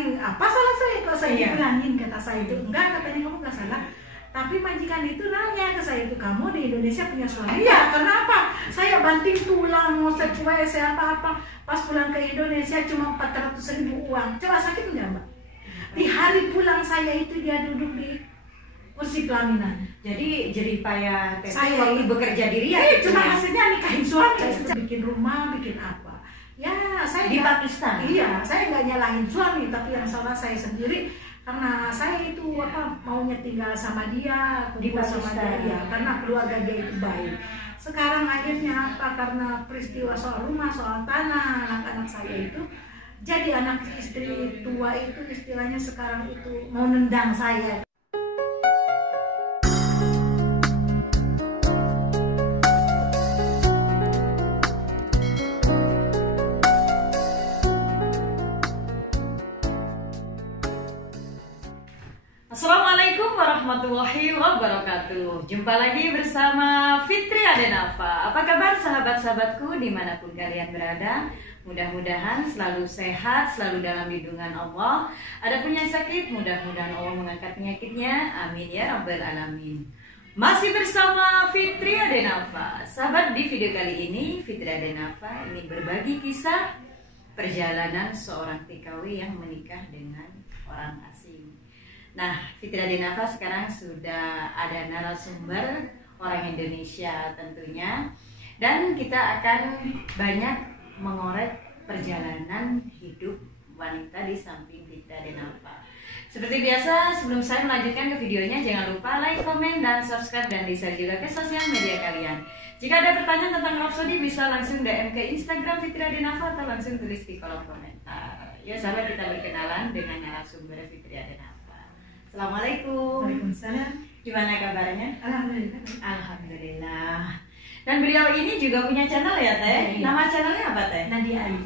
dipulangin, apa salah saya kalau saya dipulangin, kata saya itu. Enggak, katanya kamu nggak salah. Tapi majikan itu nanya ke saya itu, kamu di Indonesia punya suami? Iya, kenapa? Saya banting tulang, mau sesuai saya apa-apa. Pas pulang ke Indonesia cuma 400.000 uang. Coba sakit nggak, Mbak? Di hari pulang saya itu dia duduk di kursi pelaminan. Jadi payah saya waktu bekerja di Riyadh. Cuma hasilnya nikahin suami. Bikin rumah, bikin apa? Ya, saya di Pakistan. Iya, saya nggak nyalahin suami, tapi yang salah saya sendiri. Karena saya itu maunya tinggal sama dia, kumpul sama dia, karena keluarga dia itu baik. Sekarang akhirnya apa? Karena peristiwa soal rumah, soal tanah, anak-anak saya itu, jadi anak istri tua itu istilahnya sekarang itu mau nendang saya. Assalamualaikum warahmatullahi wabarakatuh. Jumpa lagi bersama Fitri Adenafa. Apa kabar sahabat-sahabatku dimanapun kalian berada? Mudah-mudahan selalu sehat, selalu dalam lindungan Allah. Adapun yang sakit, mudah-mudahan Allah mengangkat penyakitnya. Amin ya rabbal alamin. Masih bersama Fitri Adenafa. Sahabat, di video kali ini Fitri Adenafa ingin berbagi kisah perjalanan seorang TKW yang menikah dengan orang asing. Nah, Fitri Adenafa sekarang sudah ada narasumber orang Indonesia tentunya, dan kita akan banyak mengorek perjalanan hidup wanita di samping Fitri Adenafa. Seperti biasa, sebelum saya melanjutkan ke videonya, jangan lupa like, komen, dan subscribe, dan di-share juga ke sosial media kalian. Jika ada pertanyaan tentang Rhapsody, bisa langsung DM ke Instagram Fitri Adenafa atau langsung tulis di kolom komentar. Ya sahabat, kita berkenalan dengan narasumber Fitri Adenafa. Assalamualaikum. Waalaikumsalam. Gimana kabarnya? Alhamdulillah. Alhamdulillah. Dan beliau ini juga punya channel ya Teh? Iya. Nama channelnya apa Teh? Nadia Ali.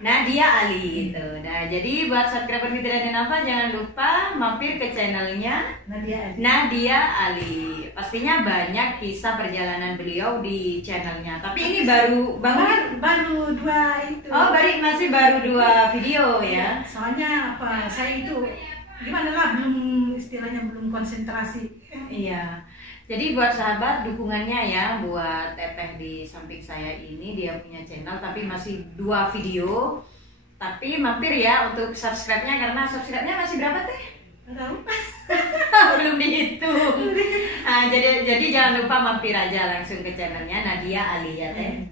Nadia Ali gitu. Nah, jadi buat subscriber Fitri Adenafa jangan lupa mampir ke channelnya Nadia Ali. Nadia Ali. Pastinya banyak kisah perjalanan beliau di channelnya. Tapi ini baru dua itu. Oh, masih baru 2 video ya. Soalnya apa? Saya itu gimana lah, belum istilahnya belum konsentrasi. Iya. Jadi buat sahabat, dukungannya ya buat Teteh di samping saya ini, dia punya channel tapi masih 2 video. Tapi mampir ya untuk subscribe-nya, karena subscribe-nya masih berapa Teh? Tahu? Belum dihitung. Nah, jadi jangan lupa mampir aja langsung ke channelnya Nadia Ali ya Teh.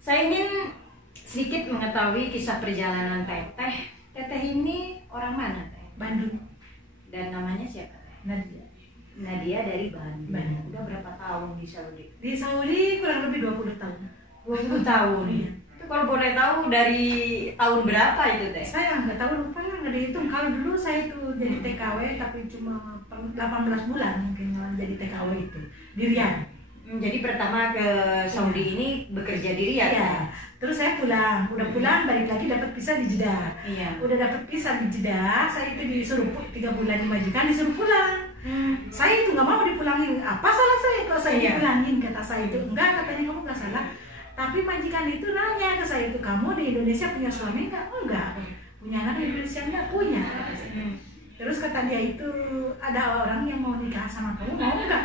Saya ingin sedikit mengetahui kisah perjalanan Teteh. Teteh ini orang mana Teh? Bandung. Dan namanya siapa Teh? Nadia. Nadia dari Bandung. Bandung. Udah berapa tahun di Saudi? Di Saudi kurang lebih 20 tahun. 20 tahun. Iya. Itu kalau boleh tahu dari tahun berapa itu Teh? Saya nggak tahu, lupa lah, nggak dihitung. Kalau dulu saya itu jadi TKW tapi cuma 18 bulan mungkin jadi TKW itu di Riyadh. Jadi pertama ke Saudi ini bekerja di Riyadh. Iya. Terus saya pulang, udah pulang balik lagi dapat visa di Jeddah. Iya. Udah dapat visa di Jeddah, saya itu disuruh 3 bulan di majikan disuruh pulang. Saya itu nggak mau dipulangin. Apa salah saya kalau saya dipulangin, kata saya itu. Enggak, katanya kamu nggak salah. Tapi majikan itu nanya ke saya itu, kamu di Indonesia punya suami nggak? Enggak. Punya anak di Indonesia nggak? Punya. Terus kata dia itu, ada orang yang mau nikah sama kamu, mau nggak?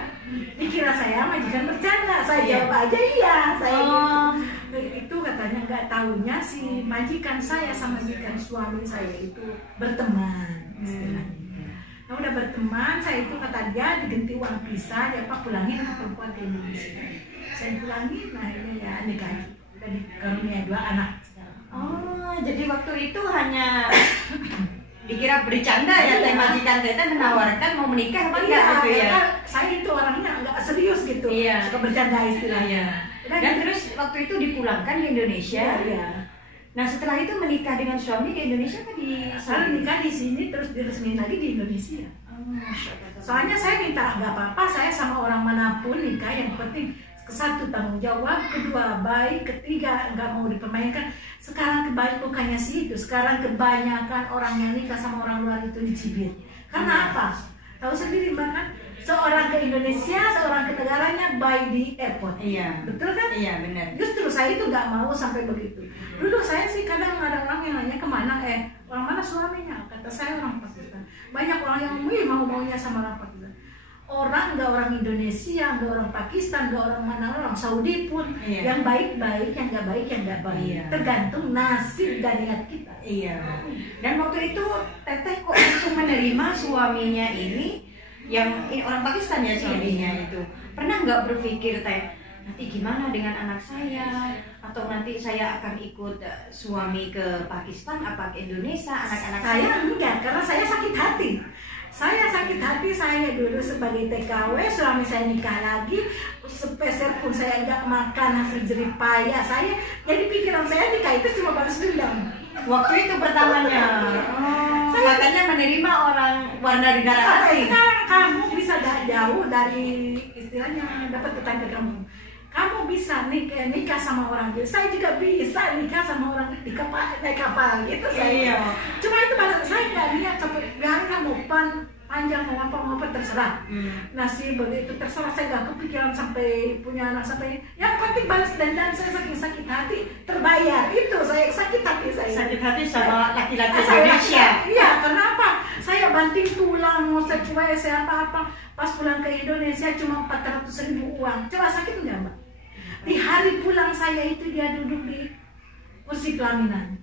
Dikira saya majikan bercanda, saya jawab aja iya. Saya itu katanya, nggak tahunya si majikan saya sama majikan suami saya itu berteman istilahnya. Nah udah berteman, saya itu kata dia diganti uang visa, dia pulangin anak perempuan ke Indonesia. Saya pulangin, nah ini ya nikah. Udah dikaruniai 2 anak sekarang. Oh, jadi waktu itu hanya dikira bercanda ya Teh, majikan Teteh menawarkan mau menikah apa enggak gitu ya? Saya itu orangnya nggak serius gitu, suka bercanda istilahnya. Dan terus waktu itu dipulangkan di Indonesia. Iya. Nah setelah itu menikah dengan suami di Indonesia kan di Saya nikah di sini terus diresmiin lagi di Indonesia. Soalnya saya minta nggak apa-apa, saya sama orang manapun nikah yang penting satu tanggung jawab, kedua baik, ketiga nggak mau dipermainkan. Sekarang bukannya sih itu, sekarang kebanyakan orang yang nikah sama orang luar itu dicibir. Karena apa? Tahu sendiri Mbak kan? Seorang ke Indonesia, seorang ke negaranya baik di airport. Iya. Betul kan? Iya benar. Justru saya itu nggak mau sampai begitu. Dulu saya sih kadang ada orang yang nanya kemana, suaminya, kata saya orang Pakistan. Banyak orang yang mau-maunya sama orang Pakistan. Nggak orang Indonesia, nggak orang Pakistan, nggak orang mana, orang Saudi pun. Yang baik-baik, yang nggak baik, yang nggak baik. Tergantung nasib dan niat kita. Iya. Dan waktu itu Teteh kok langsung menerima suaminya ini, yang orang Pakistan ya suaminya itu. Pernah nggak berpikir Teh, nanti gimana dengan anak saya, atau nanti saya akan ikut suami ke Pakistan apa ke Indonesia, anak-anak saya enggak, karena saya sakit hati. Saya dulu sebagai TKW, suami saya nikah lagi, sepeser pun saya enggak makan hasil jerih payah saya. Jadi pikiran saya nikah itu cuma balas dendam. Waktu itu pertamanya. Saya makanya menerima orang warga negara asing. Sekarang kamu bisa jauh dari istilahnya dapat tetangga kamu. Kamu bisa nikah sama orang gitu. Saya juga bisa nikah sama orang di naik kapal gitu. Saya. Cuma itu saya nggak niat sampai biarin kamu panjang mau apa terserah. Nasib begitu terserah, saya nggak kepikiran sampai punya anak sampai. Yang penting balas dendam, saya saking sakit hati terbayar itu. Saya sakit hati saya. Sakit hati sama laki-laki Indonesia. Iya, kenapa? Saya banting tulang, mau saya apa-apa. Pas pulang ke Indonesia cuma 400.000 uang. Coba sakit nggak Mbak? Di hari pulang saya itu dia duduk di kursi pelaminan.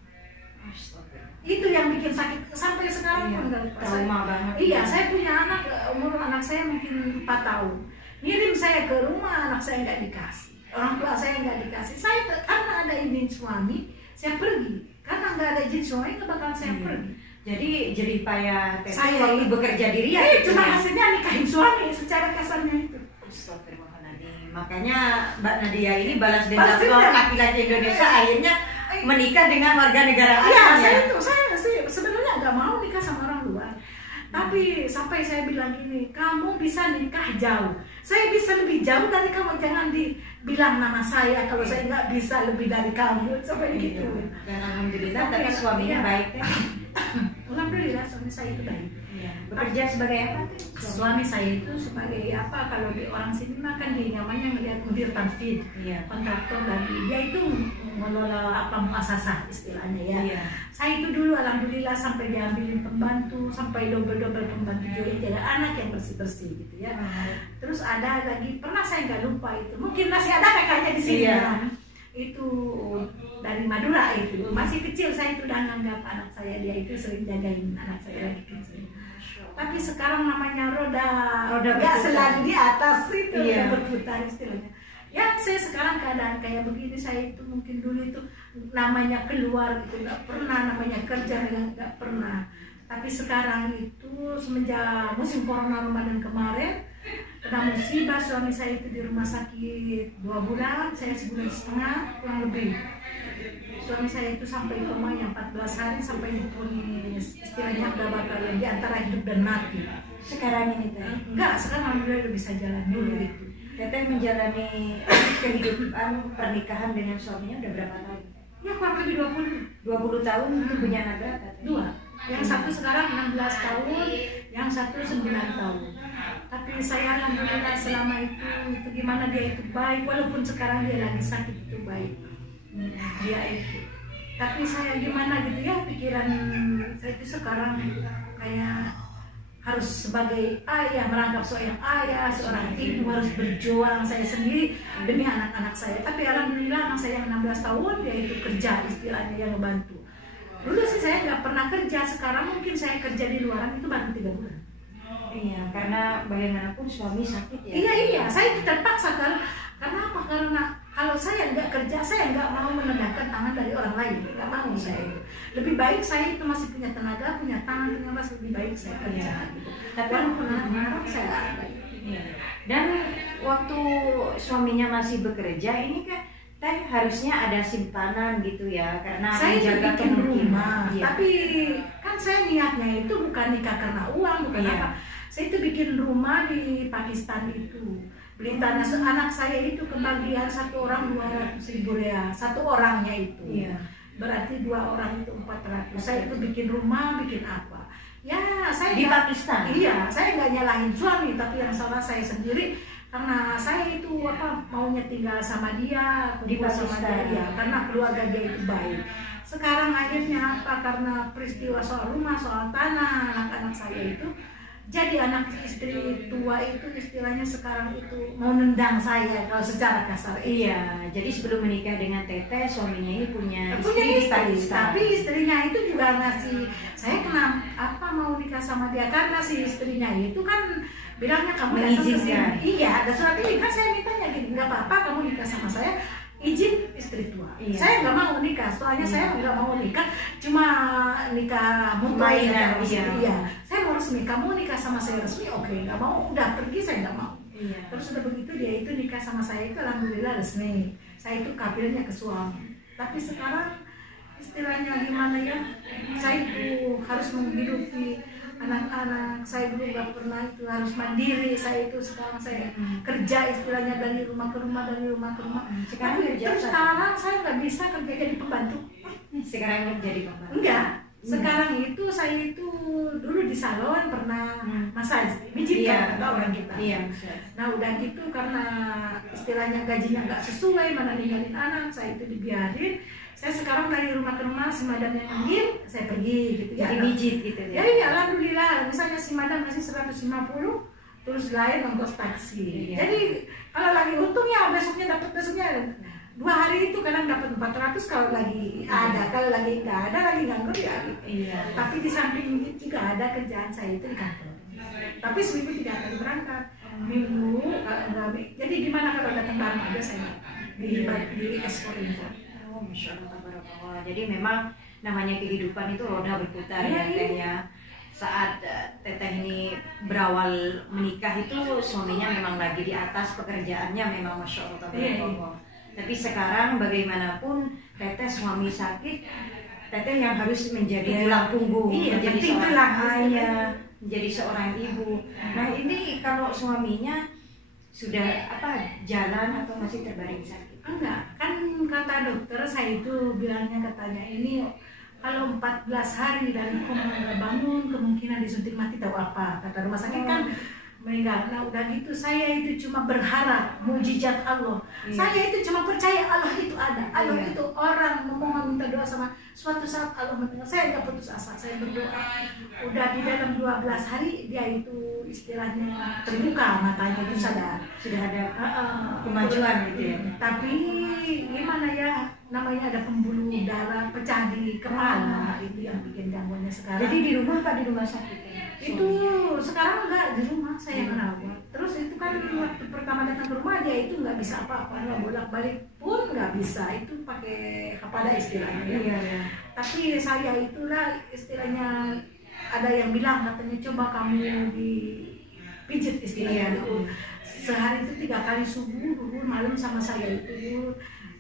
Itu yang bikin sakit sampai sekarang pun nggak lupa. Trauma banget. Iya, saya punya umur anak saya mungkin 4 tahun. Ngirim saya ke rumah, anak saya nggak dikasih. Orang tua saya nggak dikasih. Saya karena ada izin suami, saya pergi. Karena nggak ada izin suami, nggak bakal saya pergi. Jadi jerih payah saya waktu bekerja di Riyadh. Cuma hasilnya nikahin suami secara kasarnya itu. Makanya Mbak Nadia ini balas dendam laki-laki Indonesia akhirnya menikah dengan warga negara asing. Iya, saya sebenarnya nggak mau nikah sama orang luar. Tapi sampai saya bilang gini, kamu bisa nikah jauh. Saya bisa lebih jauh dari kamu, jangan dibilang nama saya kalau saya nggak bisa lebih dari kamu sampai gitu. Dan alhamdulillah tapi suaminya baik ya. Alhamdulillah suami saya itu baik. Bekerja sebagai apa? Suami saya itu sebagai apa, kalau di orang sini makan di namanya melihat mudir tanfid, kontraktor, dan dia itu mengelola apa muasasah istilahnya ya. Saya itu dulu alhamdulillah sampai diambilin pembantu, sampai double pembantu juga jaga anak yang bersih gitu ya. Terus ada lagi pernah saya nggak lupa itu, mungkin masih ada kakaknya di sini itu dari Madura itu, masih kecil saya itu udah nganggap anak saya, dia itu sering jagain anak saya lagi kecil. Tapi sekarang namanya roda nggak selalu di atas itu, berputar istilahnya. Ya saya sekarang keadaan kayak begini, saya itu mungkin dulu itu namanya keluar itu nggak pernah, namanya kerja nggak pernah. Tapi sekarang itu semenjak musim corona Ramadan kemarin kena musibah, suami saya itu di rumah sakit 2 bulan, saya 1,5 bulan kurang lebih. Suami saya itu sampai komanya 14 hari sampai diponis istilahnya udah bakal di antara hidup dan mati. Sekarang ini Teh? Enggak, sekarang alhamdulillah udah bisa jalan dulu itu. Teteh menjalani kehidupan pernikahan dengan suaminya udah berapa tahun? Ya kurang lebih 20 tahun. Punya anak berapa? 2. Yang satu sekarang 16 tahun, yang satu 9 tahun. Tapi saya alhamdulillah selama itu gimana dia itu baik, walaupun sekarang dia lagi sakit itu baik. Dia itu. Tapi saya gimana gitu ya, pikiran saya itu sekarang kayak harus sebagai ayah, merangkap seorang ayah, seorang ibu, harus berjuang saya sendiri demi anak-anak saya. Tapi alhamdulillah anak saya yang 16 tahun dia itu kerja istilahnya, yang membantu. Dulu sih saya nggak pernah kerja, sekarang mungkin saya kerja di luaran itu baru 3 bulan. Iya, karena bagaimanapun suami sakit ya. Iya, saya terpaksa kan. Karena apa? Karena kalau saya nggak kerja, saya nggak mau menendahkan tangan dari orang lain, nggak mau saya. Lebih baik saya itu masih punya tenaga, punya tangan, punya mas, lebih baik saya kerja. Gitu. Tapi walaupun anak saya ada. Dan waktu suaminya masih bekerja ini kan Teh harusnya ada simpanan gitu ya, karena saya menjaga bikin rumah. Iya. Tapi kan saya niatnya itu bukan nikah karena uang, bukan apa. Saya itu bikin rumah di Pakistan itu. Beli tanah, anak saya itu kebagian 1 orang 200.000 real, 1 orangnya itu. Berarti 2 orang itu 400. Saya itu bikin rumah, bikin apa? Ya saya di Pakistan. Iya, saya nggak nyalahin suami, tapi yang salah saya sendiri. Karena saya itu maunya tinggal sama dia, kumpul sama dia, karena keluarga dia itu baik. sekarang akhirnya apa, karena peristiwa soal rumah, soal tanah, anak-anak saya itu, jadi anak istri tua itu istilahnya sekarang itu mau nendang saya kalau secara kasar. Iya, jadi sebelum menikah dengan Teteh, suaminya ini punya istri, Pakistan. tapi istrinya itu juga ngasih, saya kenapa mau nikah sama dia, karena si istrinya itu kan bilangnya kamu datang ke sini. Iya, ada surat ini kan, saya mintanya gini, nggak apa-apa kamu nikah sama saya, izin istri tua. Iya. Saya nggak mau nikah, soalnya saya nggak mau nikah cuma nikah mutlak. Iya, saya mau resmi. Kamu nikah sama saya resmi, oke. Nggak mau, udah pergi, saya nggak mau. Iya. Terus udah begitu dia itu nikah sama saya itu alhamdulillah resmi. Saya itu kafirnya ke suami. Tapi sekarang istilahnya gimana ya? Saya itu harus menghidupi anak-anak, saya dulu nggak pernah itu, harus mandiri. Saya itu sekarang saya kerja istilahnya dari rumah ke rumah, dari rumah ke rumah. Sekarang sekarang saya nggak bisa kerja jadi pembantu. Sekarang kerja di pembantu? Enggak. Sekarang itu saya itu dulu di salon pernah massage, pijit kan orang kita. Iya. Nah udah gitu karena istilahnya gajinya nggak sesuai, mana ninggalin anak, saya itu dibiarin. Saya sekarang dari rumah ke rumah, si madam yang manggil, saya pergi gitu ya. Jadi mijit gitu ya? Jadi alhamdulillah, misalnya si madam ngasih 150, terus lain ongkos taksi. Iya. Jadi kalau lagi untung ya besoknya dapat, besoknya 2 hari itu kadang dapat 400 kalau lagi ada, kalau lagi nggak ada, lagi nganggur ya. Iya. Tapi di samping itu juga ada kerjaan saya itu di kantor. Tapi seminggu 3 kali berangkat, minggu nggak. Jadi gimana kalau datang bareng aja saya di ekspor impor. Masya Allah, tabarakallah. Jadi memang namanya kehidupan itu roda berputar ya Teh ya. Saat Teteh ini berawal menikah itu suaminya memang lagi di atas pekerjaannya, memang Masya Allah, tabarakallah. Tapi sekarang bagaimanapun Teteh suami sakit, Teteh yang harus menjadi tulang punggung, menjadi seorang ayah, menjadi seorang ibu. Nah ini kalau suaminya sudah jalan atau masih terbaring sakit? Enggak, kan kata dokter saya itu bilangnya, katanya ini kalau 14 hari dari koma nggak bangun, kemungkinan disuntik mati, tahu apa kata rumah sakit kan meninggal. Nah udah gitu saya itu cuma berharap mujizat Allah. Saya itu cuma percaya Allah itu ada, Allah itu orang memohon minta doa sama, suatu saat Allah mendengar. Saya nggak putus asa, saya berdoa. Udah di dalam 12 hari dia itu istilahnya terbuka matanya, itu sadar sudah ada kemajuan gitu ya. Tapi gimana ya, namanya ada pembuluh darah pecah di kepala, itu yang bikin gangguannya sekarang. Jadi di rumah apa di rumah sakit ya? Itu sekarang enggak, di rumah saya merawat. Terus itu kan waktu pertama datang ke rumah dia itu nggak bisa apa-apa, nggak bolak-balik pun nggak bisa, itu pakai kepada istilahnya ya. Iya. Tapi saya itulah istilahnya, ada yang bilang katanya coba kamu dipijit istilahnya itu. Sehari itu 3 kali subuh, duhur, malam sama saya itu.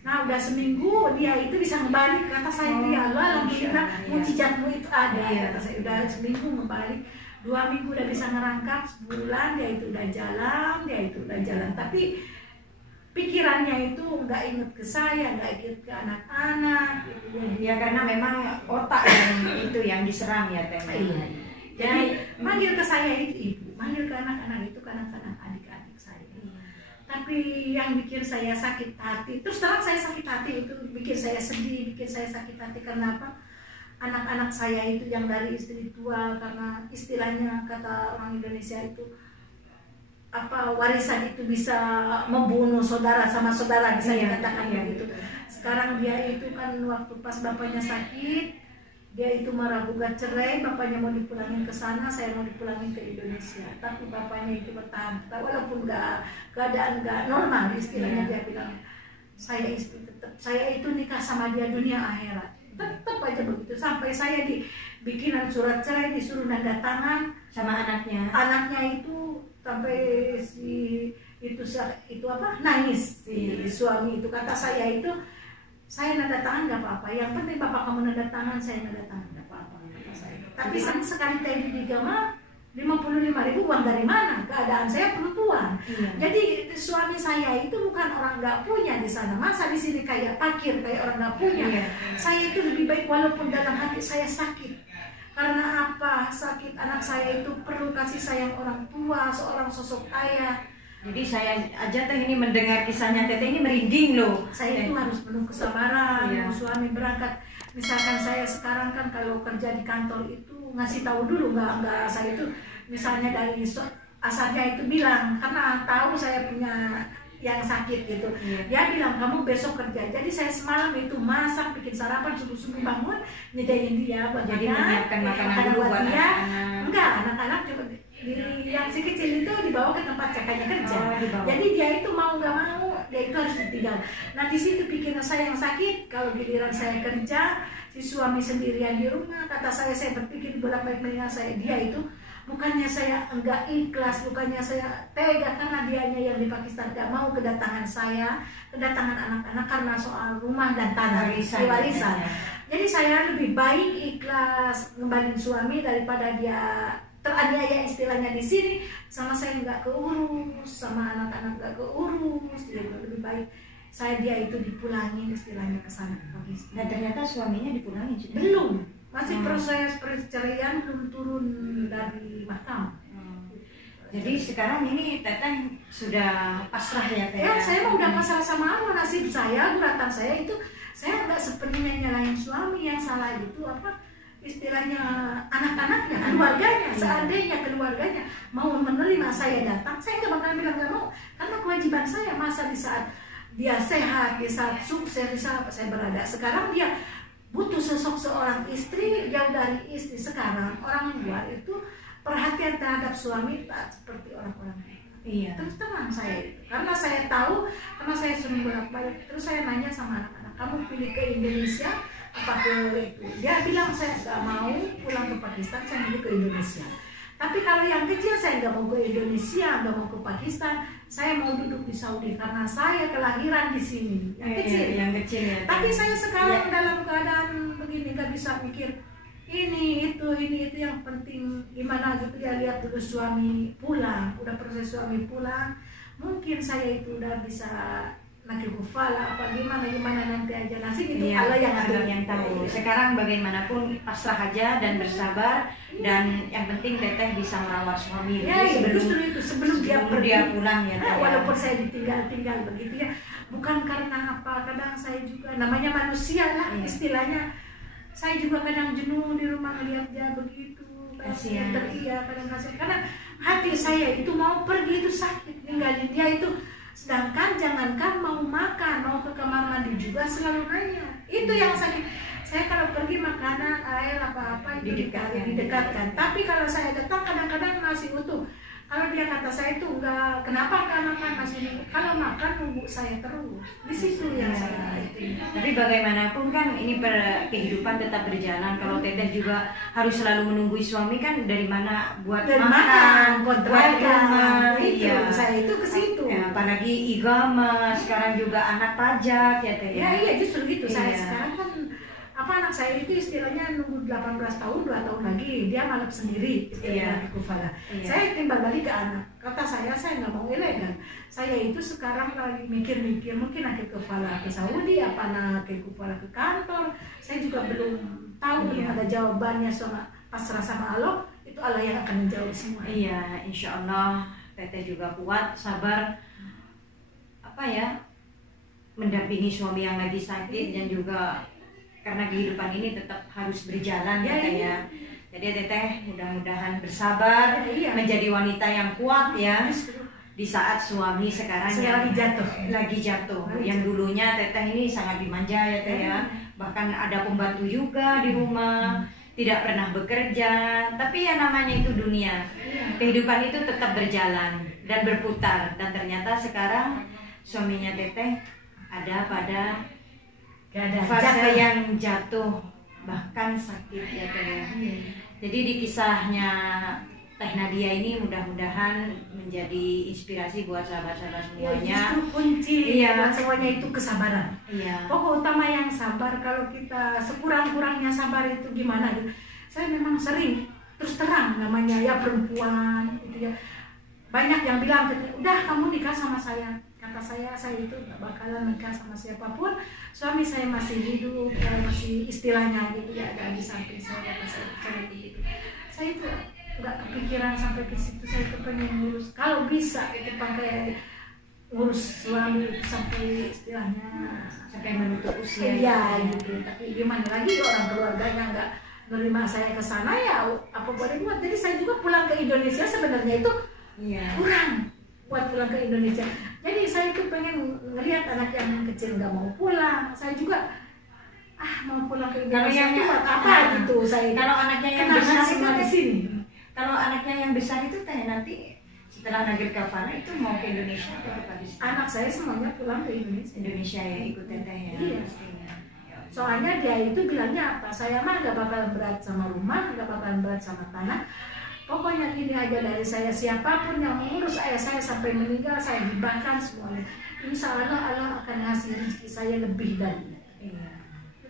Nah udah seminggu dia itu bisa kembali, kata saya itu ya Allah, alhamdulillah mujizatmu itu ada. Kata saya udah seminggu kembali, 2 minggu udah bisa ngerangkap, sebulan dia itu udah jalan, tapi pikirannya itu nggak inget ke saya, nggak inget ke anak-anak gitu. Ya karena memang otak yang diserang ya Teh. Iya. Jadi manggil ke saya itu ibu, manggil ke anak-anak itu kadang-kadang adik-adik saya. Tapi yang bikin saya sakit hati, terus terang saya sakit hati itu, bikin saya sedih, bikin saya sakit hati karena apa? Anak-anak saya itu yang dari istri tua, karena istilahnya kata orang Indonesia itu warisan itu bisa membunuh saudara sama saudara, bisa dikatakan begitu. Sekarang dia itu kan waktu pas bapaknya sakit, dia itu marah gugat cerai, bapaknya mau dipulangin ke sana, saya mau dipulangin ke Indonesia. Tapi bapaknya itu bertahan, walaupun keadaan nggak normal istilahnya, dia bilang saya itu nikah sama dia dunia akhirat. Tetap aja begitu, sampai saya dibikinan surat cerai, disuruh nanda tangan sama anaknya itu, sampai nangis si suami itu. Kata saya itu, saya nanda tangan nggak apa-apa, yang penting bapak kamu nanda tangan, saya nanda tangan nggak apa-apa, kata saya. Tapi sekali tadi di Gama 55.000 uang dari mana? Keadaan saya penutuan. Jadi suami saya itu bukan orang nggak punya di sana. Masa di sini kayak fakir, kayak orang nggak punya. Saya itu lebih baik walaupun dalam hati saya sakit. Karena apa? Sakit anak saya itu perlu kasih sayang orang tua, seorang sosok ayah. Jadi saya aja Teh ini mendengar kisahnya Teteh ini merinding loh. Saya itu harus penuh kesabaran. Suami berangkat misalkan saya sekarang kan kalau kerja di kantor itu ngasih tahu dulu, nggak saya itu misalnya dari asalnya itu bilang, karena tahu saya punya yang sakit gitu. Dia bilang kamu besok kerja. Jadi saya semalam itu masak, bikin sarapan, subuh-subuh bangun, nyediain dia buat jadi menyiapkan makanan dulu buat dia. anak-anak. Enggak, anak-anak juga yang si kecil itu dibawa ke tempat kakaknya kerja. Jadi dia itu mau nggak mau, dia itu harus ditinggal. Nah di situ pikiran saya yang sakit. Kalau giliran saya kerja, si suami sendirian di rumah, kata saya berpikir bolak-balik dengan saya, dia itu bukannya saya enggak ikhlas, bukannya saya tega karena dianya yang di Pakistan gak mau kedatangan saya, kedatangan anak-anak karena soal rumah dan tanah warisan. Jadi saya lebih baik ikhlas ngembalin suami daripada dia teraniaya istilahnya di sini, sama saya nggak keurus, sama anak-anak nggak keurus. Jadi lebih baik dia itu dipulangin istilahnya ke sana ke Pakistan. Dan ternyata suaminya dipulangin juga? Belum. Masih proses perceraian, belum turun dari mahkamah. Jadi sekarang ini Teteh sudah pasrah ya Teh? Ya, saya mah udah pasrah sama Allah. Nasib saya, guratan saya itu, saya nggak sepenuhnya nyalahin suami. Yang salah itu apa istilahnya anak-anaknya, keluarganya. Seandainya keluarganya mau menerima saya datang, saya nggak bakal bilang nggak mau. Karena kewajiban saya, masa di saat dia sehat, di saat sukses, di saat saya berada. Sekarang dia butuh sosok seorang istri, jauh dari istri. Sekarang orang luar itu perhatian terhadap suami tak seperti orang-orang Iya. Terus terang saya itu, karena saya tahu, karena saya sering bolak-balik. Terus saya nanya sama anak-anak, kamu pilih ke Indonesia apa ke itu? Dia bilang saya nggak mau pulang ke Pakistan, saya mau ke Indonesia. Tapi kalau yang kecil saya nggak mau ke Indonesia, nggak mau ke Pakistan, saya mau duduk di Saudi karena saya kelahiran di sini. Yang kecil, yang kecil ya. Tapi saya sekarang dalam keadaan begini nggak bisa mikir ini itu yang penting gimana gitu. Dia lihat dulu suami pulang, udah proses suami pulang, mungkin saya itu udah bisa nakil kufala apa gimana nanti aja nasib itu Allah yang tahu. Sekarang bagaimanapun pasrah aja dan bersabar, dan yang penting Teteh bisa merawat suami sebelum dia pulang ya. Nah, walaupun saya ditinggal begitu ya, bukan karena apa, kadang saya juga namanya manusia lah istilahnya. Saya juga kadang jenuh di rumah melihat dia begitu, kasihan kadang kasihan karena hati saya itu mau pergi itu sakit ninggalin dia itu. Sedangkan jangankan mau makan, mau ke kamar mandi juga selalu nanya. Itu yang sakit. Saya kalau pergi makanan, air, apa-apa itu didekatkan. Tapi kalau saya datang kadang-kadang masih utuh. Kalau dia kata saya itu enggak, kenapa enggak makan masih utuh? Kalau makan nunggu saya terus. Di situ yang saya itu. Tapi bagaimanapun kan ini kehidupan tetap berjalan. Kalau Teteh juga harus selalu menunggu suami kan dari mana buat makan, buat rumah. Iya, saya itu ke situ. Ya, apalagi igama, sekarang juga anak pajak ya Teh. Iya justru gitu. Saya sekarang kan anak saya itu istilahnya nunggu 18 tahun 2 tahun lagi dia malap sendiri istilahnya kufala. Saya timbal balik ke anak, kata saya nggak mau ilegal. Saya itu sekarang lagi mikir-mikir mungkin nakil kufala ke Saudi apa nakil kufala ke kantor. Saya juga belum tahu, belum ada jawabannya. Sama pasrah sama Allah, itu Allah yang akan menjawab semua. Iya, insya Allah Teteh juga kuat, sabar, mendampingi suami yang lagi sakit, dan juga karena kehidupan ini tetap harus berjalan ya. Jadi Teteh mudah-mudahan bersabar, menjadi wanita yang kuat ya. Di saat suami sekarang lagi jatuh. Yang dulunya Teteh ini sangat dimanja ya Teh ya. Bahkan ada pembantu juga di rumah, tidak pernah bekerja. Tapi ya namanya itu dunia. Kehidupan itu tetap berjalan dan berputar. Dan ternyata sekarang suaminya Teteh ada pada fase yang jatuh, bahkan sakit ya Teh. Jadi di kisahnya Teh Nadia ini mudah-mudahan menjadi inspirasi buat sahabat-sahabat semuanya. Justru kunci buat semuanya itu kesabaran. Pokok utama yang sabar. Kalau kita sekurang-kurangnya sabar itu gimana gitu. Saya memang sering terus terang namanya ya perempuan gitu ya. Banyak yang bilang udah kamu nikah sama saya. Kata saya itu gak bakalan nikah sama siapapun. Suami saya masih hidup, masih istilahnya gitu ya, ada di samping saya. Kata saya begitu. Saya itu nggak kepikiran sampai ke situ. Saya kepengen ngurus. Kalau bisa itu pakai ngurus suami itu sampai istilahnya sampai menutup usia. Iya gitu. Tapi gimana lagi orang keluarganya nggak nerima saya ke sana, ya apa boleh buat. Jadi saya juga pulang ke Indonesia sebenarnya itu kurang buat pulang ke Indonesia. Jadi saya itu pengen ngelihat anak yang kecil nggak mau pulang. Saya juga mau pulang ke Indonesia itu buat apa gitu. Saya kalau anaknya yang besar itu di sini. Kalau anaknya yang besar itu teh nanti setelah Nagir Kavana itu mau ke Indonesia atau apa di sini? Anak saya semuanya pulang ke Indonesia. Indonesia ya, ikut teteh ya. Iya. Soalnya dia itu bilangnya apa? Saya mah nggak bakalan berat sama rumah, nggak bakalan berat sama tanah. Pokoknya gini aja dari saya, siapapun yang mengurus ayah saya sampai meninggal saya hibahkan semuanya. Insya Allah akan ngasih rezeki saya lebih dari. Iya.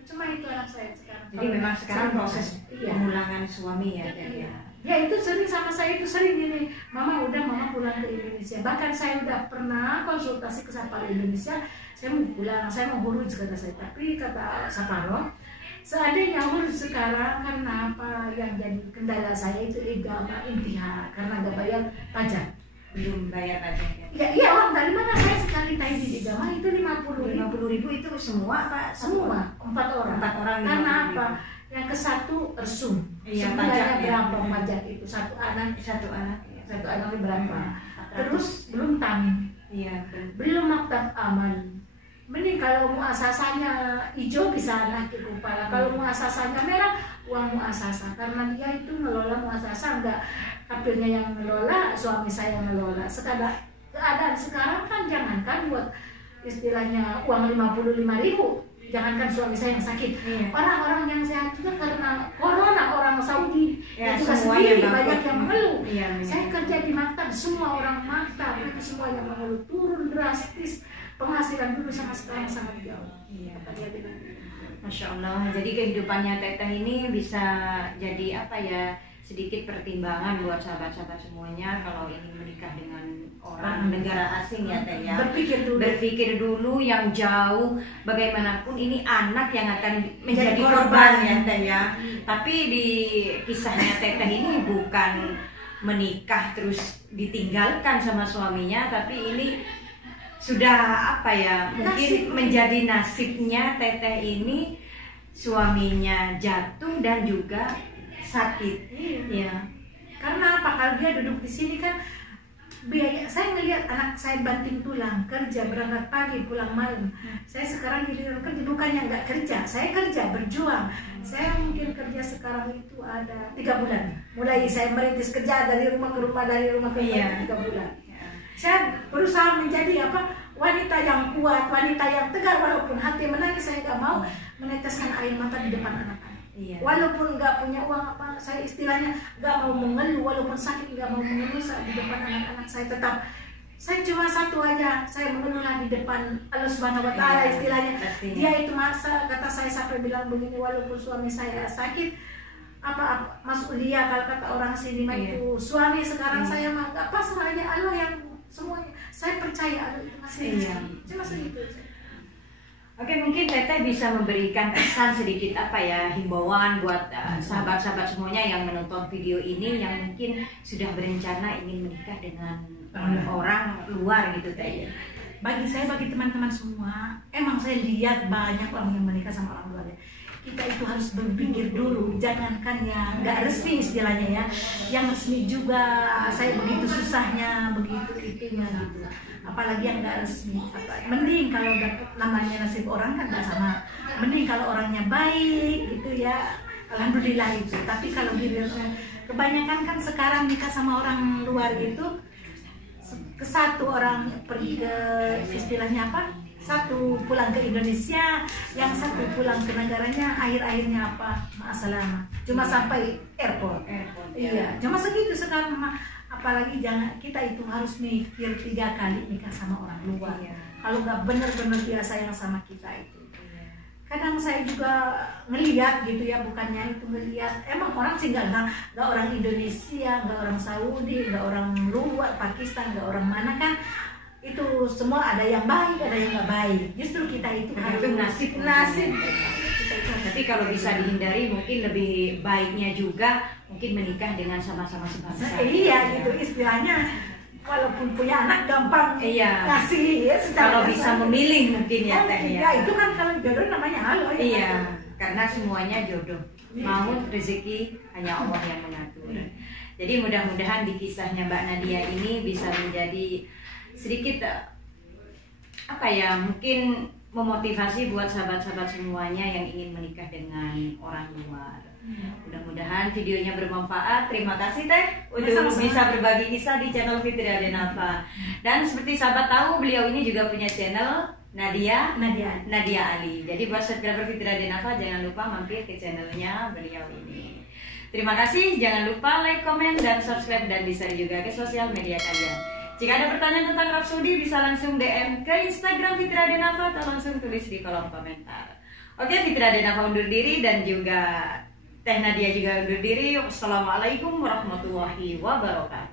Cuma itu anak saya sekarang. Jadi memang sekarang proses pemulangan suami ya. Ya itu sering sama saya itu sering gini, mama pulang ke Indonesia. Bahkan saya udah pernah konsultasi ke Saparo Indonesia, saya mau pulang, saya mau huruf kata saya. Tapi kata Saparo, seandainya huruf sekarang karena apa yang jadi kendala saya itu agama intihar karena nggak bayar pajak. Belum bayar pajak ya? Iya uang dari mana saya sekali tadi di agama itu 50.000 itu semua apa? Semua 4 orang. Karena apa? Yang ke satu resum, sebenarnya berapa pajak itu satu anak berapa? Terus belum tamin, belum maktab aman. Mending kalau muasasanya hijau bisa anak ke kepala, kalau muasasanya merah uang muasasa, karena dia itu ngelola muasasa, enggak kapilnya yang ngelola, suami saya yang ngelola. Keadaan sekarang kan jangankan buat istilahnya uang 55.000. Jangankan suami saya yang sakit, orang-orang yang sehat juga karena corona, orang Saudi itu sendiri banyak yang mengeluh. Saya kerja di maktab, semua orang maktab itu semuanya mengeluh, turun drastis penghasilan dulu sama sekarang sangat jauh. Masya Allah. Jadi kehidupannya Teteh ini bisa jadi apa ya, sedikit pertimbangan buat sahabat-sahabat semuanya kalau ingin menikah dengan orang negara asing ya Teh ya. Berpikir dulu yang jauh, bagaimanapun ini anak yang akan menjadi korban ya Teh ya. Tapi di kisahnya Teteh ini bukan menikah terus ditinggalkan sama suaminya, tapi ini sudah apa ya, mungkin menjadi nasibnya Teteh ini, suaminya jatuh dan juga sakit. Ya. Karena apa? Kalau dia duduk di sini kan biaya, saya ngelihat anak saya banting tulang, kerja berangkat pagi pulang malam. Saya sekarang giliran kerja, bukannya nggak kerja, saya kerja berjuang. Saya mungkin kerja sekarang itu ada 3 bulan. Mulai saya merintis kerja dari rumah ke rumah, dari rumah ke rumah 3 bulan. Saya berusaha menjadi apa, wanita yang kuat, wanita yang tegar, walaupun hati menangis saya nggak mau meneteskan air mata di depan anak-anak. Walaupun nggak punya uang apa, saya istilahnya nggak mau mengeluh, walaupun sakit nggak mau mengeluh di depan anak-anak saya. Tetap saya cuma satu aja, saya mengeluh di depan Allah Subhanahu Wa Taala istilahnya. Dia itu masa kata saya sampai bilang begini, walaupun suami saya sakit apa masuk dia, kalau kata orang sini mah itu suami sekarang saya mah nggak pasrah aja, Allah yang semuanya. Saya percaya Allah itu masih cuma segitu. Oke, mungkin Teteh bisa memberikan pesan sedikit apa ya, himbauan buat sahabat-sahabat semuanya yang menonton video ini yang mungkin sudah berencana ingin menikah dengan orang luar gitu Teh. Bagi saya, bagi teman-teman semua, emang saya lihat banyak orang yang menikah sama orang luar ya. Kita itu harus berpikir dulu, jangankan yang nggak resmi istilahnya ya, yang resmi juga saya begitu susahnya, begitu itunya gitu. Apalagi yang nggak resmi. Mending kalau dapet namanya nasib orang kan nggak sama. Mending kalau orangnya baik gitu ya, alhamdulillah itu. Tapi kalau kebanyakan kan sekarang nikah sama orang luar itu, satu orang pergi ke istilahnya apa? Satu pulang ke Indonesia, yang satu pulang ke negaranya, akhir-akhirnya apa? Ma'asalama. Cuma sampai airport. Iya, cuma segitu sekarang. Apalagi jangan, kita itu harus mikir 3 kali nikah sama orang luar. Kalau nggak benar-benar dia sayang sama kita itu. Kadang saya juga ngelihat gitu ya, bukannya itu ngelihat. Emang orang sih nggak orang Indonesia, nggak orang Saudi, nggak orang luar Pakistan, nggak orang mana kan. Itu semua ada yang baik, ada yang nggak baik. Justru kita itu harus nasib. Tapi kalau bisa dihindari, mungkin lebih baiknya juga mungkin menikah dengan sama-sama sebangsa. Iya gitu istilahnya. walaupun punya anak gampang Iya. kasih ya, Kalau bisa memilih mungkin ya Teh ya itu kan kalau jodoh namanya halo ya. Iya, karena semuanya jodoh. Maut rezeki hanya Allah yang mengatur. Jadi mudah-mudahan di kisahnya Mbak Nadia ini bisa menjadi sedikit apa ya, mungkin memotivasi buat sahabat-sahabat semuanya yang ingin menikah dengan orang luar. Mudah-mudahan videonya bermanfaat. Terima kasih Teh udah bisa berbagi kisah di channel Fitri Adenafa. Dan seperti sahabat tahu, beliau ini juga punya channel Nadia Ali. Jadi buat subscriber Fitri Adenafa jangan lupa mampir ke channelnya beliau ini. Terima kasih, jangan lupa like, komen, dan subscribe, dan di-share juga ke sosial media kalian. Jika ada pertanyaan tentang Rhapsody bisa langsung DM ke Instagram Fitri Adenafa atau langsung tulis di kolom komentar. Oke, Fitri Adenafa undur diri dan juga Teh Nadia juga undur diri. Wassalamualaikum warahmatullahi wabarakatuh.